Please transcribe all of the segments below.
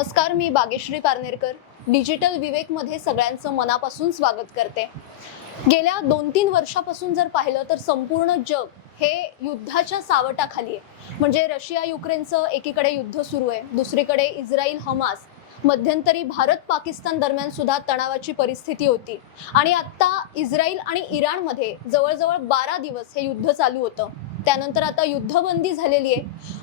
नमस्कार मी बागेश्री पारनेरकर. डिजिटल विवेकमध्ये सगळ्यांचं मनापासून स्वागत करते. गेल्या दोन तीन वर्षापासून जर पाहिलं तर संपूर्ण जग हे युद्धाच्या सावटाखाली आहे. म्हणजे रशिया युक्रेनचं एकीकडे युद्ध सुरू आहे. दुसरीकडे इस्रायल हमास मध्यंतरी भारत पाकिस्तान दरम्यान सुद्धा तणावाची परिस्थिती होती. आणि आत्ता इस्रायल आणि इराणमध्ये जवळजवळ बारा दिवस हे युद्ध चालू होतं. त्यानंतर आता युद्धबंदी झालेली आहे.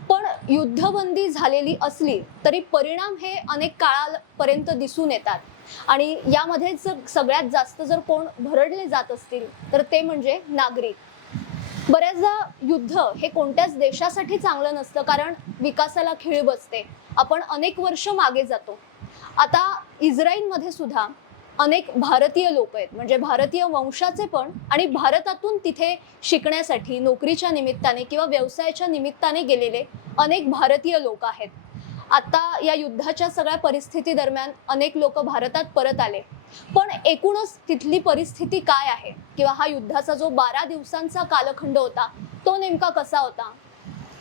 पण युद्धबंदी झालेली असली तरी परिणाम हे अनेक काळापर्यंत दिसून येतात. आणि यामध्ये जर सगळ्यात जास्त जर कोण भरडले जात असतील तर ते म्हणजे नागरिक. बऱ्याचदा युद्ध हे कोणत्याच देशासाठी चांगलं नसतं कारण विकासाला खीळ बसते. आपण अनेक वर्ष मागे जातो. आता इस्रायलमध्ये सुद्धा अनेक भारतीय लोक आहेत. म्हणजे भारतीय वंशाचे पण आणि भारतातून तिथे शिकण्यासाठी नोकरीच्या निमित्ताने किंवा व्यवसायाच्या निमित्ताने गेलेले अनेक भारतीय लोक आहेत. आता या युद्धाच्या सगळ्या परिस्थिती दरम्यान अनेक लोक भारतात परत आले. पण एकूणच तिथली परिस्थिती काय आहे? किंवा हा युद्धाचा जो बारा दिवसांचा कालखंड होता तो नेमका कसा होता?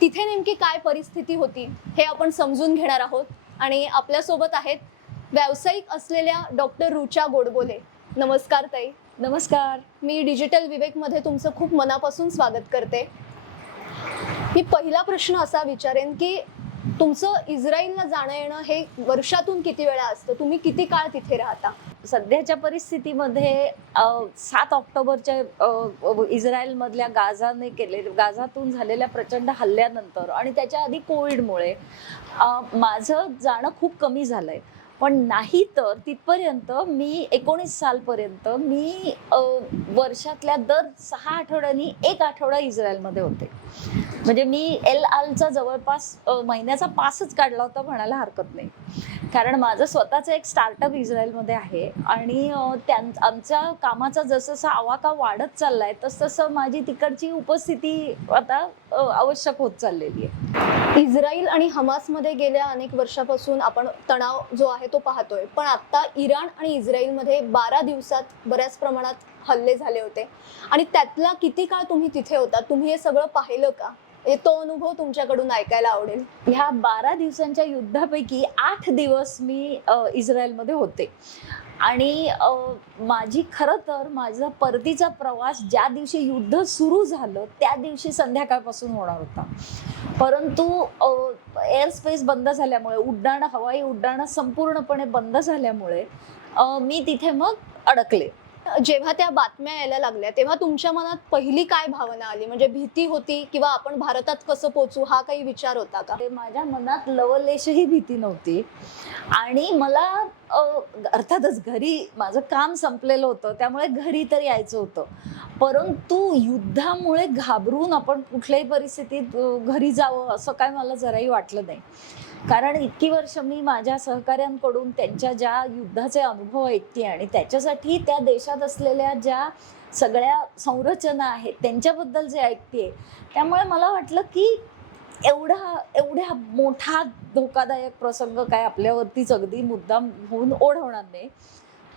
तिथे नेमकी काय परिस्थिती होती हे आपण समजून घेणार आहोत. आणि आपल्यासोबत आहेत व्यावसायिक असलेल्या डॉक्टर रुचा गोडबोले. नमस्कार ताई. नमस्कार. मी डिजिटल विवेकमध्ये तुमचं खूप मनापासून स्वागत करते. मी पहिला प्रश्न असा विचारेन की तुमचं इस्रायलला जाणं येणं हे वर्षातून किती वेळा असतं? तुम्ही किती काळ तिथे राहता? सध्याच्या परिस्थितीमध्ये सात ऑक्टोबरच्या इस्रायलमधल्या गाझाने केले गाझातून झालेल्या प्रचंड हल्ल्यानंतर आणि त्याच्या आधी कोविडमुळे माझं जाणं खूप कमी झालंय. पण नाही तर तिथपर्यंत मी एकोणीस सालपर्यंत मी वर्षातल्या दर सहा आठवड्यांनी एक आठवडा इस्रायलमध्ये होते. म्हणजे मी एल आलचा जवळपास महिन्याचा पासच काढला होता म्हणायला हरकत नाही. कारण माझं स्वतःचं एक स्टार्टअप इस्रायलमध्ये आहे आणि त्यां आमच्या कामाचा जसजसा आवाका वाढत चाललाय तस तसं माझी तिकडची उपस्थिती आता आवश्यक होत चाललेली आहे. इस्रायल आणि हमासमध्ये गेल्या अनेक वर्षापासून आपण तणाव जो आहे तो पाहतोय. पण आता इराण आणि इस्रायलमध्ये बारा दिवसात बऱ्याच प्रमाणात हल्ले झाले होते. आणि त्यातला किती काळ तुम्ही तिथे होता? तुम्ही हे सगळं पाहिलं का? हे तो अनुभव तुमच्याकडून ऐकायला आवडेल. ह्या बारा दिवसांच्या युद्धापैकी आठ दिवस मी इस्रायलमध्ये होते. आणि माझी खरं तर माझा परतीचा प्रवास ज्या दिवशी युद्ध सुरू झालं त्या दिवशी संध्याकाळपासून होणार होता. परंतु एअर स्पेस बंद झाल्यामुळे उड्डाण हवाई उड्डाण संपूर्णपणे बंद झाल्यामुळे मी तिथे मग अडकले. जेव्हा त्या बातम्या यायला लागल्या तेव्हा तुमच्या मनात पहिली काय भावना आली? म्हणजे भीती होती किंवा आपण भारतात कसं पोचू हा काही विचार होता का? माझ्या मनात लवलेशही भीती नव्हती. आणि मला अर्थातच घरी माझं काम संपलेलं होतं त्यामुळे घरी तर यायचं होतं. परंतु युद्धामुळे घाबरून आपण कुठल्याही परिस्थितीत घरी जावं असं काय मला जराही वाटलं नाही. कारण इतकी वर्ष मी माझ्या सहकाऱ्यांकडून त्यांच्या ज्या युद्धाचे अनुभव ऐकते आणि त्याच्यासाठी त्या देशात असलेल्या ज्या सगळ्या संरचना आहेत त्यांच्याबद्दल जे ऐकते त्यामुळे मला वाटलं की एवढा एवढ्या मोठा धोकादायक प्रसंग काय आपल्यावरतीच अगदी मुद्दाम होऊन ओढवणार नाही.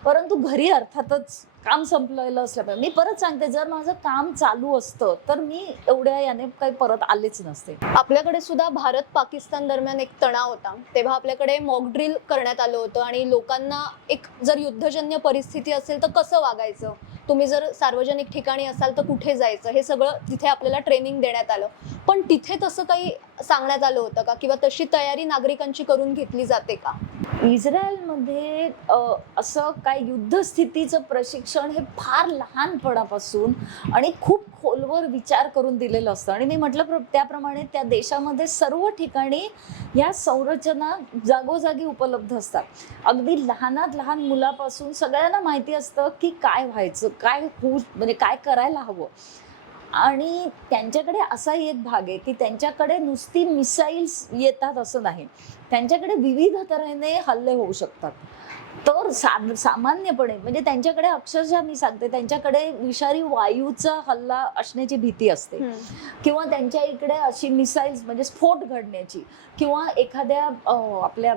परंतु घरी अर्थातच काम संपलेलं असल्यामुळे. मी परत सांगते जर माझं काम चालू असतं तर मी एवढ्या याने काही परत आलेच नसते. आपल्याकडे सुद्धा भारत पाकिस्तान दरम्यान एक तणाव होता. तेव्हा आपल्याकडे मॉक ड्रिल करण्यात आलं होतं आणि लोकांना एक जर युद्धजन्य परिस्थिती असेल तर कसं वागायचं? तुम्ही जर सार्वजनिक ठिकाणी असाल तर कुठे जायचं? हे सगळं तिथे आपल्याला ट्रेनिंग देण्यात आलं. पण तिथे तसं काही सांगण्यात आलं होतं का? किंवा तशी तयारी नागरिकांची करून घेतली जाते का? इस्रायलमध्ये असं काय युद्धस्थितीचं प्रशिक्षण हे फार लहानपणापासून आणि खूप खोलवर विचार करून दिलेलं असतं. आणि मी म्हटलं प्र- त्याप्रमाणे त्या देशामध्ये सर्व ठिकाणी या संरचना जागोजागी उपलब्ध असतात. अगदी लहानात लहान मुलापासून सगळ्यांना माहिती असतं की काय व्हायचं काय होऊ म्हणजे काय करायला हवं. आणि त्यांच्याकडे असाही एक भाग आहे की त्यांच्याकडे नुसती मिसाईल्स येतात असं नाही. त्यांच्याकडे विविध तऱ्हेने हल्ले होऊ शकतात. तर सा सामान्यपणे म्हणजे त्यांच्याकडे अक्षरशः मी सांगते त्यांच्याकडे विषारी वायूचा हल्ला असण्याची भीती असते. किंवा त्यांच्या इकडे अशी मिसाईल्स म्हणजे स्फोट घडण्याची किंवा एखाद्या आपल्या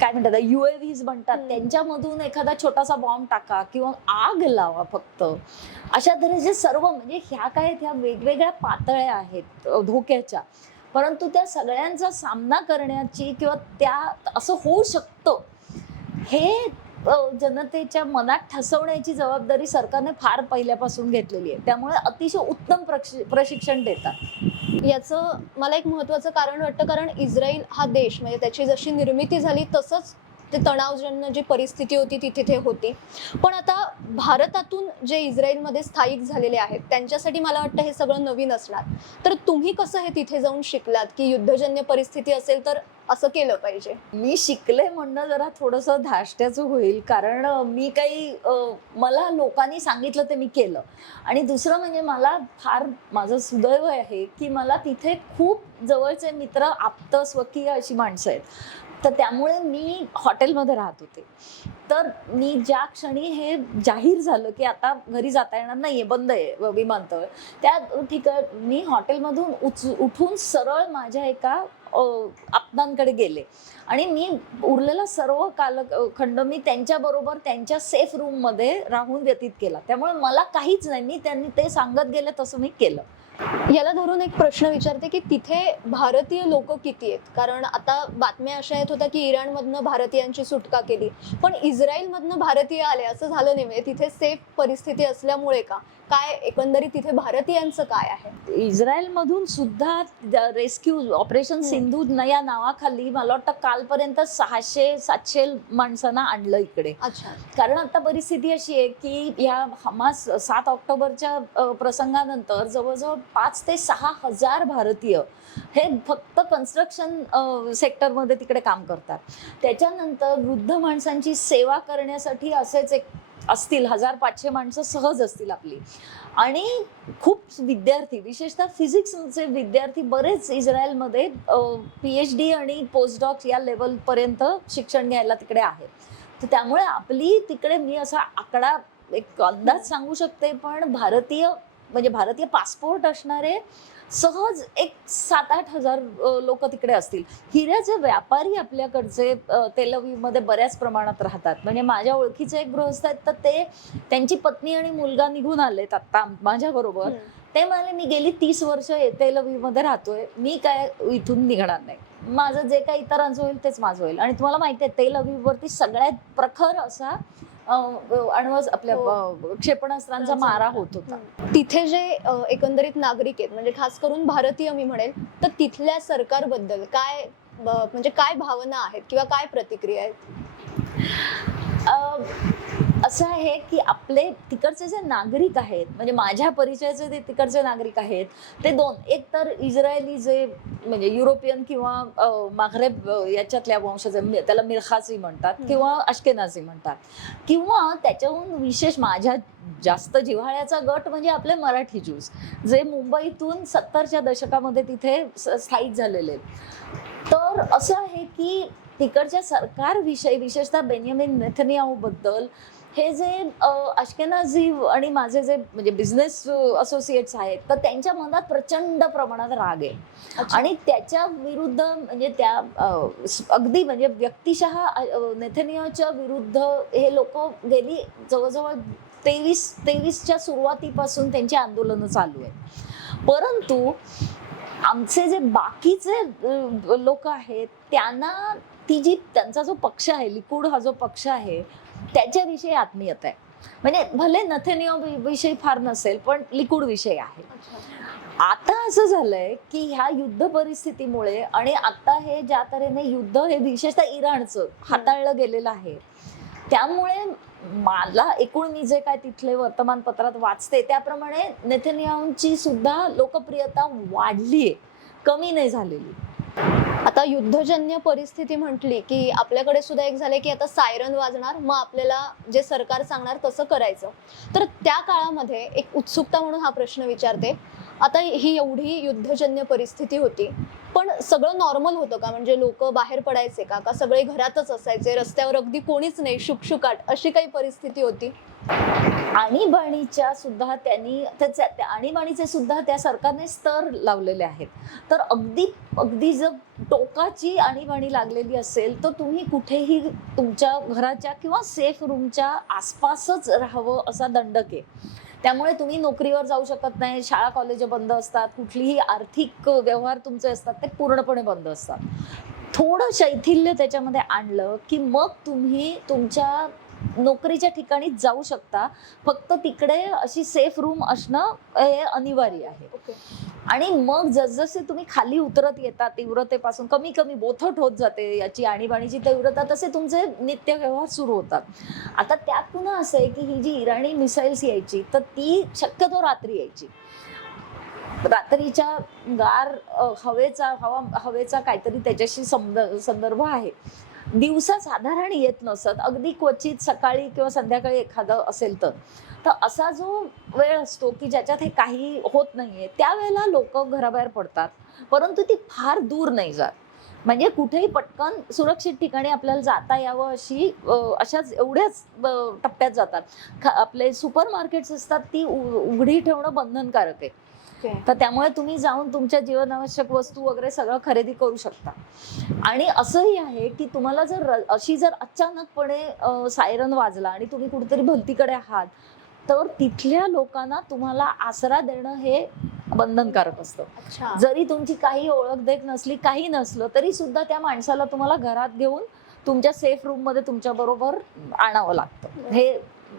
काय म्हणतात यु ए व्हीज म्हणतात. त्यांच्यामधून एखादा छोटासा बॉम्ब टाका किंवा आग लावा फक्त. अशा तऱ्हेचे सर्व म्हणजे ह्या काय ह्या वेगवेगळ्या पातळ्या आहेत धोक्याच्या. परंतु त्या सगळ्यांचा सामना करण्याची किंवा त्या असं होऊ शकतं हे जनतेच्या मनात ठसवण्याची जबाबदारी सरकारने फार पहिल्यापासून घेतलेली आहे. त्यामुळे अतिशय उत्तम प्रशिक्षण देतात. याचं मला एक महत्वाचं कारण वाटतं कारण इस्रायल हा देश म्हणजे त्याची जशी निर्मिती झाली तसंच ते तणावजन्य जी परिस्थिती होती ती तिथे होती. पण आता भारतातून जे इस्रायलमध्ये स्थायिक झालेले आहेत त्यांच्यासाठी मला वाटतं हे सगळं नवीन असणार. तर तुम्ही कसं हे तिथे जाऊन शिकलात की युद्धजन्य परिस्थिती असेल तर असं केलं पाहिजे? मी शिकले म्हणणं जरा थोडंसं धाष्ट्याचं होईल. कारण मी काही मला लोकांनी सांगितलं ते मी केलं. आणि दुसरं म्हणजे मला फार माझं सुदैव आहे की मला तिथे खूप जवळचे मित्र आप्त स्वकीय अशी माणसं आहेत. तर त्यामुळे मी हॉटेलमध्ये राहत होते. तर मी ज्या क्षणी हे जाहीर झालं की आता घरी जाता येणार नाहीये बंद आहे व- विमानतळ त्या ठिकाणी मी हॉटेलमधून उच उठून सरळ माझ्या एका आपणांकडे आप्तांकडे गेले. आणि मी उरलेला सर्व कालखंड मी त्यांच्याबरोबर त्यांच्या सेफ रूममध्ये राहून व्यतीत केला. त्यामुळे मला काहीच नाही मी त्यांनी ते सांगत गेले तसं मी केलं. याला धरून एक प्रश्न विचारते की तिथे भारतीय लोक किती आहेत? कारण आता बातम्या अशा येत होत्या की इराणमधनं भारतीयांची सुटका केली. पण इस्रायलमधनं भारतीय आले असं झालं नाही म्हणजे तिथे सेफ परिस्थिती असल्यामुळे का? काय एकंदरीत तिथे भारतीयांचं काय आहे? इस्रायलमधून सुद्धा रेस्क्यू ऑपरेशन. सिंधू या नावाखाली मला वाटतं कालपर्यंत सहाशे सातशे माणसांना आणलं इकडे. अच्छा. कारण आता परिस्थिती अशी आहे की या हमास सात ऑक्टोबरच्या प्रसंगानंतर जवळजवळ पाच ते सहा हजार भारतीय हे फक्त कन्स्ट्रक्शन सेक्टरमध्ये तिकडे काम करतात. त्याच्यानंतर वृद्ध माणसांची सेवा करण्यासाठी असेच एक असतील हजार पाचशे माणसं सहज असतील आपली. आणि खूप विद्यार्थी विशेषतः फिजिक्सचे विद्यार्थी बरेच इस्रायलमध्ये पी एच डी आणि पोस्टडॉक्स या लेवलपर्यंत शिक्षण घ्यायला तिकडे आहेत तर त्यामुळे आपली तिकडे मी असा आकडा एक अंदाज सांगू शकते पण भारतीय म्हणजे भारतीय पासपोर्ट असणारे सहज एक सात आठ हजार लोक तिकडे असतील. हिऱ्याचे व्यापारी आपल्याकडचे अ, तेलअवीवमध्ये बऱ्याच प्रमाणात राहतात. म्हणजे माझ्या ओळखीचे एक गृहस्थ आहेत तर ते त्यांची पत्नी आणि मुलगा निघून आलेत आता माझ्या बरोबर. हम्म. ते म्हणाले मी गेली तीस वर्षमध्ये राहतोय. मी काय इथून निघणार नाही. माझं जे काही इतरांचं होईल तेच माझं होईल. आणि तुम्हाला माहिती आहे तेल अवीवरती सगळ्यात प्रखर असा अणवस आपल्या हो. अ, क्षेपणास्त्रांचा मारा होत होता. तिथे जे अ, एकंदरीत नागरिक आहेत म्हणजे खास करून भारतीय मी म्हणेल तर तिथल्या सरकारबद्दल काय ब- म्हणजे काय भावना आहेत किंवा काय प्रतिक्रिया आहेत? अ, असं आहे की आपले तिकडचे जे नागरिक आहेत म्हणजे माझ्या परिचयाचे जे तिकडचे नागरिक आहेत ते दोन एक तर इस्रायली जे म्हणजे युरोपियन किंवा माघरेब याच्यातल्या वंशाचे म्हणजे त्याला मिरखासी म्हणतात. किंवा अश्केनासी म्हणतात किंवा त्याच्याहून विशेष माझ्या जास्त जिव्हाळ्याचा गट म्हणजे आपले मराठी ज्यूज जे मुंबईतून सत्तरच्या दशकामध्ये तिथे स्थायिक झालेले. तर असं आहे की तिकडच्या सरकारविषयी विशेषतः बेन्यामिन नेथनियाहू बद्दल हे जे अ, अश्केनाझी आणि माझे जे म्हणजे बिझनेस असोसिएट्स आहेत तर त्यांच्या मनात प्रचंड प्रमाणात राग आहे. आणि त्याच्या विरुद्ध म्हणजे त्या अगदी म्हणजे व्यक्तिशः नेथनियाच्या विरुद्ध हे लोक गेली. जवळजवळ तेवीस तेवीसच्या सुरुवातीपासून त्यांची आंदोलनं चालू आहेत. परंतु आमचे जे बाकीचे लोक आहेत त्यांना ती जी त्यांचा जो पक्ष आहे लिकुड हा जो पक्ष आहे त्याच्याविषयी आत्मीयता आहे. म्हणजे भले नथेनिया विषयी फार नसेल पण लिकुड विषय आहे. आता असं झालंय की ह्या युद्ध परिस्थितीमुळे आणि आता हे ज्या तऱ्हेने युद्ध हे विशेषतः इराणचं हाताळलं गेलेलं आहे त्यामुळे मला एकूण मी जे काय तिथले वर्तमानपत्रात वाचते त्याप्रमाणे नेथनियाहूंची सुद्धा लोकप्रियता वाढली आहे कमी नाही झालेली. आता युद्धजन्य परिस्थिती म्हटली की आपल्याकडे सुद्धा एक झाले की आता सायरन वाजणार मग आपल्याला जे सरकार सांगणार तसं करायचं. तर त्या काळामध्ये एक उत्सुकता म्हणून हा प्रश्न विचारते. आता ही एवढी युद्धजन्य परिस्थिती होती. पण सगळं नॉर्मल होतं का? म्हणजे लोक बाहेर पडायचे का? का सगळे घरातच असायचे? रस्त्यावर अगदी कोणीच नाही शुकशुकाट अशी काही परिस्थिती होती? आणीबाणीच्या सुद्धा त्यांनी त्याच्या त्या आणीबाणीचे सुद्धा त्या सरकारने स्तर लावलेले आहेत. तर अगदी अगदी जर टोकाची आणीबाणी लागलेली असेल तर तुम्ही कुठेही तुमच्या घराच्या किंवा सेफ रूमच्या आसपासच राहावं असा दंडक आहे. त्यामुळे तुम्ही नोकरीवर जाऊ शकत नाही शाळा कॉलेज बंद असतात कुठलीही आर्थिक व्यवहार तुमचे असतात ते पूर्णपणे बंद असतात. थोडं शैथिल्य त्याच्यामध्ये आणलं की मग तुम्ही तुमच्या नोकरीच्या ठिकाणी जाऊ शकता. फक्त तिकडे अशी सेफ रूम असणं हे अनिवार्य आहे. ओके. आणि मग जसजसे तुम्ही खाली उतरत येता तीव्रतेपासून कमी कमी बोथट होत जाते याची आणीबाणीची तीव्रता तसे तुमचे नित्य व्यवहार सुरू होतात. आता त्यात पुन्हा असं आहे की ही जी इराणी मिसाईल्स यायची तर ती शक्यतो रात्री यायची. रात्रीच्या गार हवेचा हवा हवेचा काहीतरी त्याच्याशी संदर्भ आहे. दिवसा साधारण येत नसत. अगदी क्वचित सकाळी किंवा संध्याकाळी एखादं असेल तर. तर असा जो वेळ असतो की ज्याच्यात हे काही होत नाहीये त्यावेळेला लोक घराबाहेर पडतात. परंतु ती फार दूर नाही जात. म्हणजे कुठेही पटकन सुरक्षित ठिकाणी आपल्याला जाता यावं अशी अशाच एवढ्याच टप्प्यात जातात. आपले सुपर मार्केट्स असतात ती उघडी ठेवणं बंधनकारक आहे. तर त्यामुळे तुम्ही जाऊन तुमच्या जीवनावश्यक वस्तू वगैरे सगळं खरेदी करू शकता. आणि असंही आहे की तुम्हाला जर अशी जर अचानकपणे सायरन वाजला आणि तुम्ही कुठेतरी भलतीकडे आहात तर तिथल्या लोकांना तुम्हाला आसरा देणं हे बंधनकारक असतं. जरी तुमची काही ओळख देख नसली काही नसलं तरी सुद्धा त्या माणसाला तुम्हाला घरात घेऊन तुमच्या सेफ रूममध्ये तुमच्या बरोबर आणावं लागतं. हे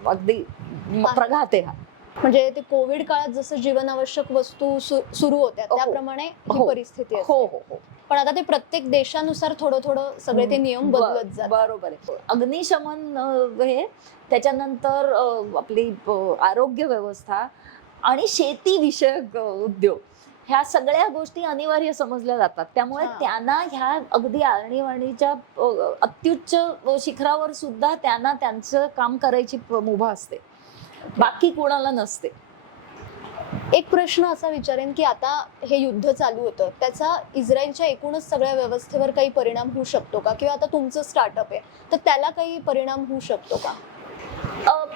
अगदी प्रघात आहे हा. म्हणजे ते कोविड काळात जसं जीवनावश्यक वस्तू सुरू होत्या हो. त्याप्रमाणे ही. परिस्थिती हो हो हो. पण आता ते प्रत्येक देशानुसार थोडं थोडं सगळे ते नियम बदलत जातात. बरोबर आहे. अग्निशमन हे त्याच्यानंतर आपली आरोग्य व्यवस्था आणि शेती विषयक उद्योग. ह्या सगळ्या गोष्टी अनिवार्य समजल्या जातात. त्यामुळे. त्यांना ह्या अगदी आणीबाणीच्या अ, अत्युच्च शिखरावर सुद्धा त्यांना त्यांचं काम करायची मुभा असते. बाकी कोणाला नसते. एक प्रश्न असा विचारेन की आता हे युद्ध चालू होतं त्याचा इस्रायलच्या एकूणच सगळ्या व्यवस्थेवर काही परिणाम होऊ शकतो का? किंवा आता तुमचं स्टार्टअप आहे तर त्याला काही परिणाम होऊ शकतो का?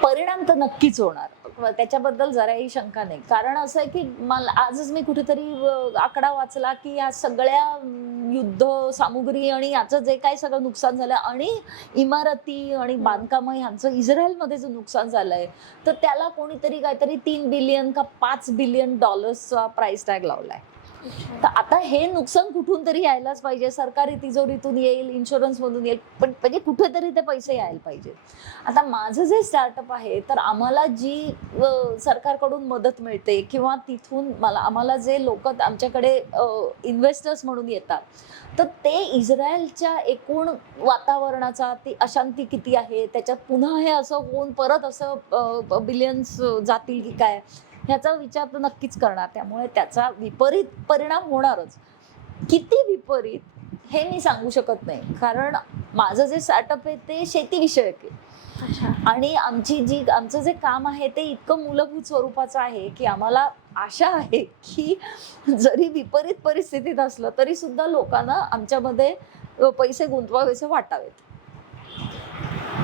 परिणाम तर नक्कीच होणार. त्याच्याबद्दल जराही शंका नाही. कारण असं आहे की मला आजच मी कुठेतरी आकडा वाचला की या सगळ्या युद्ध सामुग्री आणि याचं जे काही सगळं नुकसान झालं आणि इमारती आणि बांधकामं ह्यांचं इस्रायलमध्ये जे नुकसान झालंय तर त्याला कोणीतरी काहीतरी तीन बिलियन का पाच बिलियन डॉलर्सचा प्राइस टॅग लावलाय. तर आता हे नुकसान कुठून तरी यायलाच पाहिजे. सरकारी तिजोरीतून येईल इन्शुरन्स मधून येईल पण म्हणजे कुठेतरी ते पैसे यायला पाहिजे. आता माझं जे स्टार्टअप आहे तर आम्हाला जी सरकारकडून मदत मिळते किंवा तिथून मला आम्हाला जे लोक आमच्याकडे इन्व्हेस्टर्स म्हणून येतात तर ते इस्रायलच्या एकूण वातावरणाचा ती अशांती किती आहे त्याच्यात पुन्हा हे असं होऊन परत असं बिलियन्स जातील की काय? ह्याचा विचार तर नक्कीच करणार. त्यामुळे त्याचा विपरीत परिणाम होणारच. किती विपरीत हे मी सांगू शकत नाही. कारण माझं जे स्टार्टअप आहे ते शेतीविषयक आहे. आणि आमची जी आमचं जे काम आहे ते इतकं मूलभूत स्वरूपाचं आहे की आम्हाला आशा आहे की जरी विपरीत परिस्थितीत असलं तरी सुद्धा लोकांना आमच्यामध्ये पैसे गुंतवावेसे वाटावेत.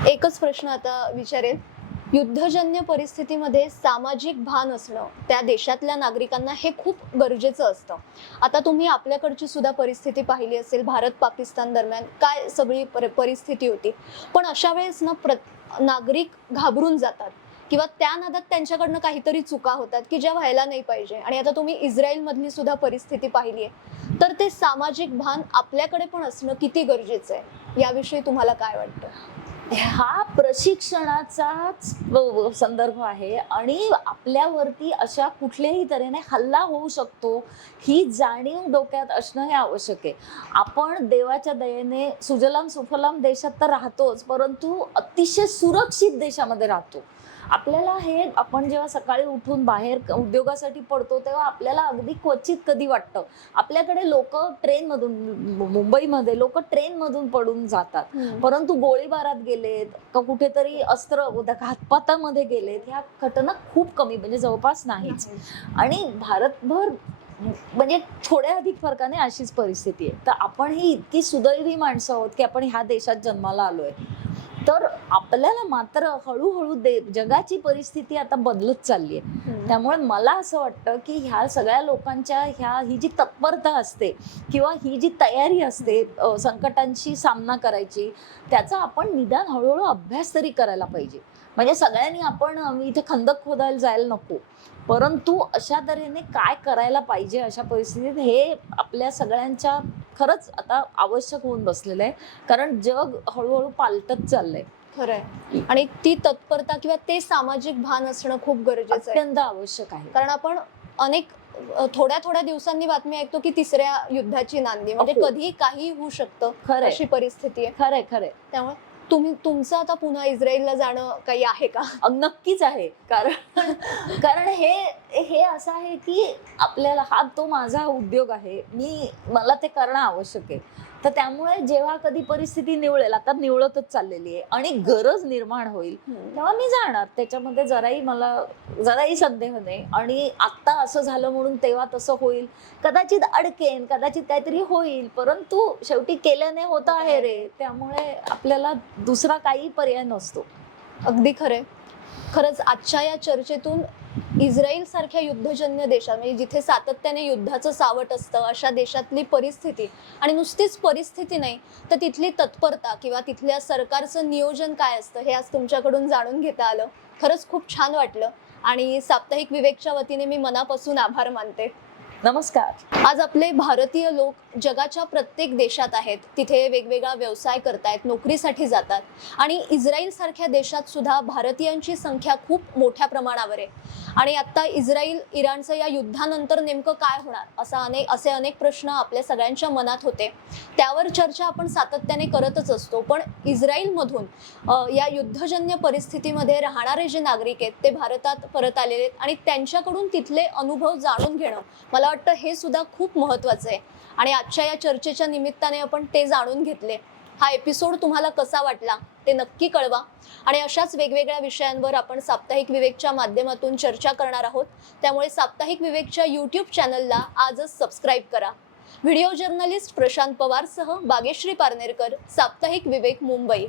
एकच प्रश्न आता विचारेन. युद्धजन्य परिस्थितीमध्ये सामाजिक भान असणं त्या देशातल्या नागरिकांना हे खूप गरजेचं असतं. आता तुम्ही आपल्याकडची सुद्धा परिस्थिती पाहिली असेल भारत पाकिस्तान दरम्यान काय सगळी पर- परिस्थिती होती. पण अशा वेळेस ना प्र नागरिक घाबरून जातात किंवा त्या नादात त्यांच्याकडनं काहीतरी चुका होतात की ज्या व्हायला नाही पाहिजे. आणि आता तुम्ही इस्रायलमधली सुद्धा परिस्थिती पाहिली आहे तर ते सामाजिक भान आपल्याकडे पण असणं किती गरजेचं आहे? याविषयी तुम्हाला काय वाटतं? हा प्रशिक्षणाचाच संदर्भ आहे आणि आपल्यावरती अशा कुठल्याही तऱ्हेने हल्ला होऊ शकतो ही जाणीव डोक्यात असणं हे आवश्यक आहे. आपण देवाच्या दयेने सुजलाम सुफलाम देशात तर राहतोच परंतु अतिशय सुरक्षित देशामध्ये राहतो. आपल्याला हे आपण जेव्हा सकाळी उठून बाहेर उद्योगासाठी पडतो तेव्हा आपल्याला अगदी क्वचित कधी वाटतं? आपल्याकडे लोक ट्रेनमधून मुंबईमध्ये लोक ट्रेनमधून पडून जातात. परंतु गोळीबारात गेलेत का कुठेतरी अस्त्र घातपातामध्ये गेलेत ह्या घटना खूप कमी म्हणजे जवळपास नाहीच. आणि भारतभर म्हणजे थोड्या अधिक फरकाने अशीच परिस्थिती आहे. तर आपण ही इतकी सुदैवी माणसं आहोत की आपण ह्या देशात जन्माला आलोय. तर आपल्याला मात्र हळूहळू दे जगाची परिस्थिती आता बदलत चालली आहे त्यामुळे मला असं वाटतं की ह्या सगळ्या लोकांच्या ह्या ही जी तत्परता असते किंवा ही जी तयारी असते संकटांशी सामना करायची त्याचा आपण निदान हळूहळू अभ्यास तरी करायला पाहिजे. म्हणजे सगळ्यांनी आपण इथे खंदक खोदायला जायला नको. परंतु अशा तऱ्हेने काय करायला पाहिजे अशा परिस्थितीत हे आपल्या सगळ्यांच्या खरंच आता आवश्यक होऊन बसलेलं आहे. कारण जग हळूहळू पालटत चाललंय. खरंय. आणि ती तत्परता किंवा ते सामाजिक भान असणं खूप गरजेचं अत्यंत आवश्यक आहे. कारण आपण अनेक थोड्या थोड्या दिवसांनी बातमी ऐकतो की तिसऱ्या युद्धाची नांदी. म्हणजे हो. कधी काही होऊ शकतं खरंय. अशी परिस्थिती आहे. खरंय खरंय. त्यामुळे तुम्ही तुमचं आता पुन्हा इस्रायलला जाणं काही आहे का? नक्कीच आहे. कारण कारण हे हे असं आहे की आपल्याला हा तो माझा उद्योग आहे. मी मला ते करणं आवश्यक आहे. तर त्यामुळे जेव्हा कधी परिस्थिती निवळेल आता निवळतच चाललेली आहे आणि गरज निर्माण होईल तेव्हा मी जाणार. त्याच्यामध्ये जराही मला जराही संदेह नाही. आणि आत्ता असं झालं म्हणून तेव्हा तसं होईल. कदाचित अडकेन कदाचित काहीतरी होईल परंतु शेवटी केल्याने होत आहे रे. त्यामुळे आपल्याला दुसरा काही पर्याय नसतो. अगदी खरे खरंच आजच्या या चर्चेतून इस्रायल सारख्या युद्धजन्य देशात म्हणजे जिथे सातत्याने युद्धाचं सावट असतं अशा देशातली परिस्थिती आणि नुसतीच परिस्थिती नाही तर तिथली तत्परता किंवा तिथल्या सरकारचं नियोजन काय असतं हे आज तुमच्याकडून जाणून घेता आलं. खरंच खूप छान वाटलं आणि साप्ताहिक विवेकच्या वतीने मी मनापासून आभार मानते. नमस्कार. आज आपले भारतीय लोक जगाच्या प्रत्येक देशात आहेत. तिथे वेगवेगळा व्यवसाय करतायत नोकरीसाठी जातात. आणि इस्रायल सारख्या देशात सुद्धा भारतीयांची संख्या खूप मोठ्या प्रमाणावर आहे. आणि आता इस्रायल इराणचं या युद्धानंतर नेमकं काय होणार? असा अनेक असे अनेक प्रश्न आपल्या सगळ्यांच्या मनात होते. त्यावर चर्चा आपण सातत्याने करतच असतो. पण इस्रायलमधून या युद्धजन्य परिस्थितीमध्ये राहणारे जे नागरिक आहेत ते भारतात परत आलेले आहेत. आणि त्यांच्याकडून तिथले अनुभव जाणून घेणं मला वाटतं हे सुद्धा खूप महत्वाचं आहे. आणि आजच्या या चर्चेच्या निमित्ताने आपण ते जाणून घेतले. हा एपिसोड तुम्हाला कसा वाटला ते नक्की कळवा. आणि अशाच वेगवेगळ्या विषयांवर आपण साप्ताहिक विवेकच्या माध्यमातून चर्चा करणार आहोत. त्यामुळे साप्ताहिक विवेकच्या यूट्यूब चॅनलला आजच सबस्क्राईब करा. व्हिडिओ जर्नलिस्ट प्रशांत पवारसह बागेश्री पारनेरकर साप्ताहिक विवेक मुंबई.